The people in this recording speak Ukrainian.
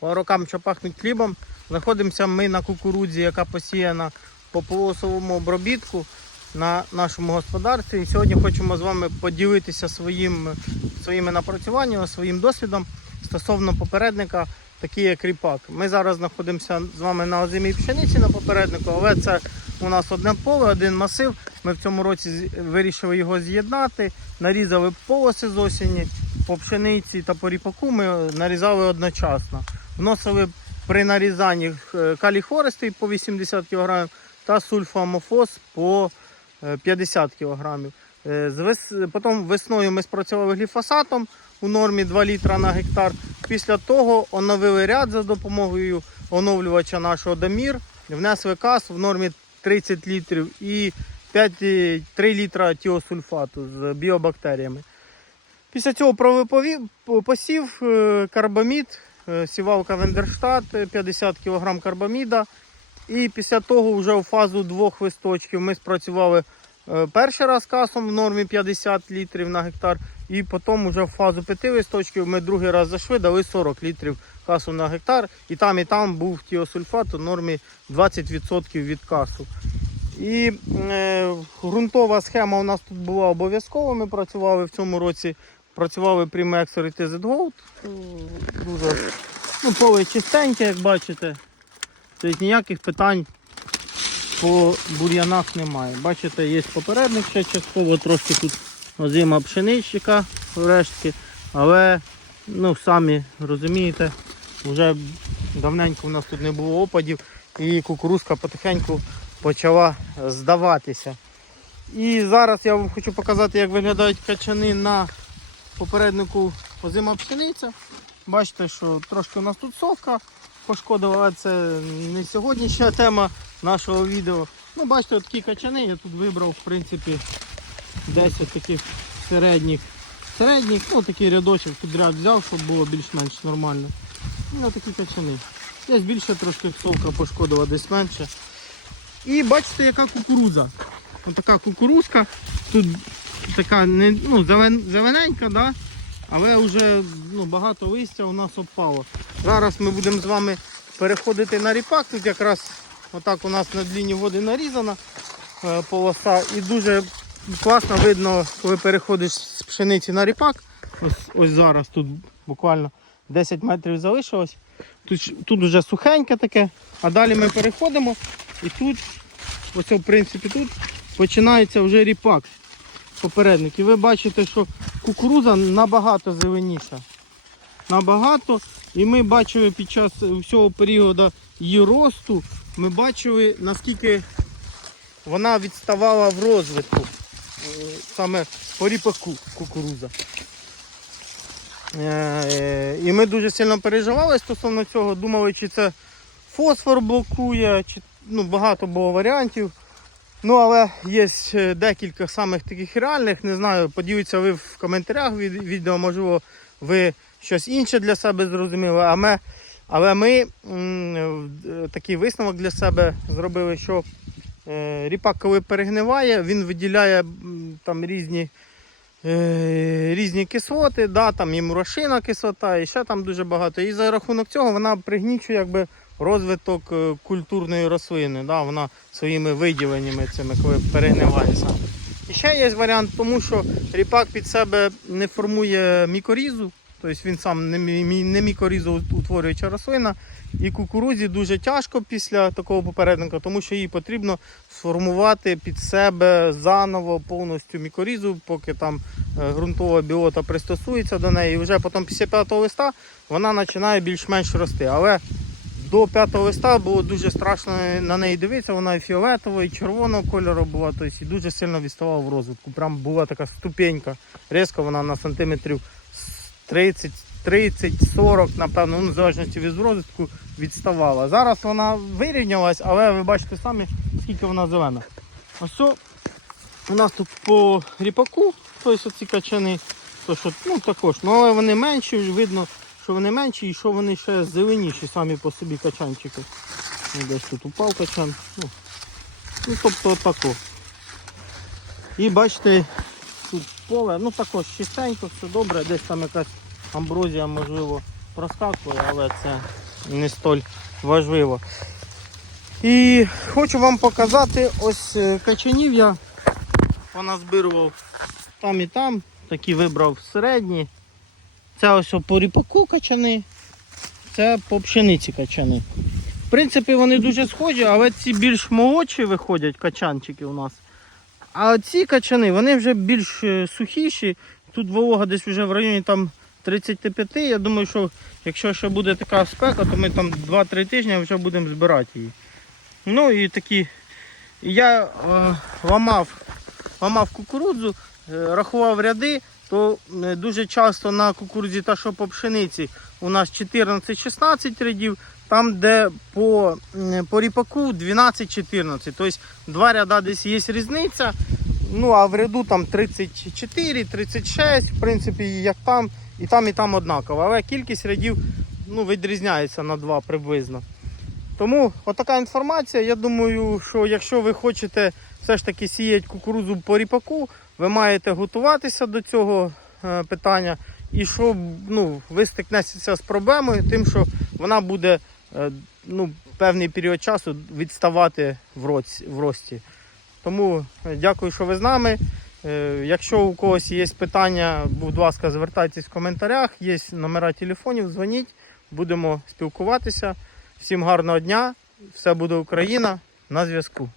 По рокам, що пахнуть хлібом, знаходимося ми на кукурудзі, яка посіяна по полосовому обробітку на нашому господарстві. І сьогодні хочемо з вами поділитися своїм, своїми напрацюваннями, своїм досвідом стосовно попередника, такий як ріпак. Ми зараз знаходимося з вами на озимій пшениці на попереднику, але це у нас одне поле, один масив. Ми в цьому році вирішили його з'єднати, нарізали полоси з осені. По пшениці та по ріпаку ми нарізали одночасно. Вносили при нарізанні е, калій хористий по 80 кг та сульфамофос по е, 50 кг. Е, з вес- Потім весною ми спрацювали гліфосатом у нормі 2 літра на гектар. Після того оновили ряд за допомогою оновлювача нашого Дамір, внесли кас в нормі 30 літрів і 5, 3 літра тіосульфату з біобактеріями. Після цього посів е, карбамід, е, сівалка Вендерштат, е, 50 кг карбаміда. І після того вже у фазу двох листочків ми спрацювали е, перший раз касом в нормі 50 літрів на гектар. І потім вже в фазу п'яти листочків ми другий раз зайшли, дали 40 літрів касу на гектар. І там, і там був тіосульфат у нормі 20% від касу. І е, ґрунтова схема у нас тут була обов'язково. Ми працювали в цьому році, працювали при Mexor і TZ Gold. Дуже ну, поле чистеньке, як бачите. Тобто ніяких питань по бур'янах немає. Бачите, є попередник ще частково, трошки тут озима пшеничка рештки, але ну, самі розумієте, вже давненько у нас тут не було опадів і кукурузка потихеньку почала здаватися. І зараз я вам хочу показати, як виглядають качани на попереднику озима пшениця. Бачите, що трошки у нас тут совка пошкодила, але це не сьогоднішня тема нашого відео. Ну, бачите, такі качани я тут вибрав, в принципі, 10 таких середніх. Середніх, ну такий рядочок підряд взяв, щоб було більш-менш нормально. Ну, такі качани. Десь більше трошки совка пошкодила, десь менше. І бачите, яка кукурудза. Ось така кукурузка. Тут така не, ну, зелен, зелененька, да? але вже ну, багато листя у нас опало. Зараз ми будемо з вами переходити на ріпак. Тут якраз отак у нас на длінні води нарізана е, полоса. І дуже класно видно, коли переходиш з пшениці на ріпак. Ось, ось зараз тут буквально 10 метрів залишилось. Тут, тут вже сухеньке таке, а далі ми переходимо і тут, ось в принципі тут починається вже ріпак попередник. І ви бачите, що кукуруза набагато зеленіша. Набагато. І ми бачили під час всього періоду її росту, ми бачили, наскільки вона відставала в розвитку. Е, Саме по ріпаку кукуруза. Е, І ми дуже сильно переживали стосовно цього, думали, чи це фосфор блокує, чи ну, багато було варіантів. Ну, але є декілька самих таких реальних. Не знаю, поділіться ви в коментарях від відео, можливо, ви щось інше для себе зрозуміли. А ми, але ми такий висновок для себе зробили, що е, ріпак, коли перегниває, він виділяє там різні. е, Різні кислоти, да, там і мурашина кислота, і ще там дуже багато. І за рахунок цього вона пригнічує якби, розвиток е, культурної рослини. Да, вона своїми виділеннями цими, коли перегниває сам. І ще є варіант, тому що ріпак під себе не формує мікорізу, тобто він сам не, мі- мікорізу утворююча рослина. І кукурудзі дуже тяжко після такого попередника, тому що їй потрібно сформувати під себе заново повністю мікорізу, поки там е, ґрунтова біота пристосується до неї. І вже потім після п'ятого листа вона починає більш-менш рости. Але до п'ятого листа було дуже страшно на неї дивитися. Вона і фіолетового, і червоного кольору була, тобто і дуже сильно відставала в розвитку. Прям була така ступенька. Різко вона на сантиметрів 30, 30, 40, напевно, ну, в залежності від розвитку відставала. Зараз вона вирівнялась, але ви бачите самі, скільки вона зелена. Ось у нас тут по ріпаку, тобто ці качани, то що, ну також, ну але вони менші, видно, що вони менші і що вони ще зеленіші самі по собі качанчики. Ну, Десь тут упав качан. Ну, ну тобто отако. І бачите, тут поле, ну також чистенько, все добре, десь там якась амброзія можливо проскакує, але це не столь важливо. І хочу вам показати ось е, качанів я поназбирував там і там, такі вибрав середні. Це ось по ріпаку качани, це по пшениці качани. В принципі, вони дуже схожі, але ці більш молодші виходять качанчики у нас. А ці качани, вони вже більш е, сухіші. Тут волога десь вже в районі там 35. Я думаю, що якщо ще буде така спека, то ми там 2-3 тижні вже будемо збирати її. Ну і такі. Я е, ламав, ламав кукурудзу, е, рахував ряди, то дуже часто на кукурудзі та що по пшениці у нас 14-16 рядів, там де по, по ріпаку 12-14. Тобто два ряда десь є різниця. Ну а в ряду там 34, 36, в принципі, як там, і там, і там однаково. Але кількість рядів ну, відрізняється на два приблизно. Тому отака інформація. Я думаю, що якщо ви хочете все ж таки сіяти кукурудзу по ріпаку, ви маєте готуватися до цього е, питання. І що ну, ви стикнетеся з проблемою, тим, що вона буде е, ну, певний період часу відставати в рості. В рості. Тому е, дякую, що ви з нами. Якщо у когось є питання, будь ласка, звертайтесь в коментарях, є номера телефонів, дзвоніть, будемо спілкуватися. Всім гарного дня, все буде Україна на зв'язку.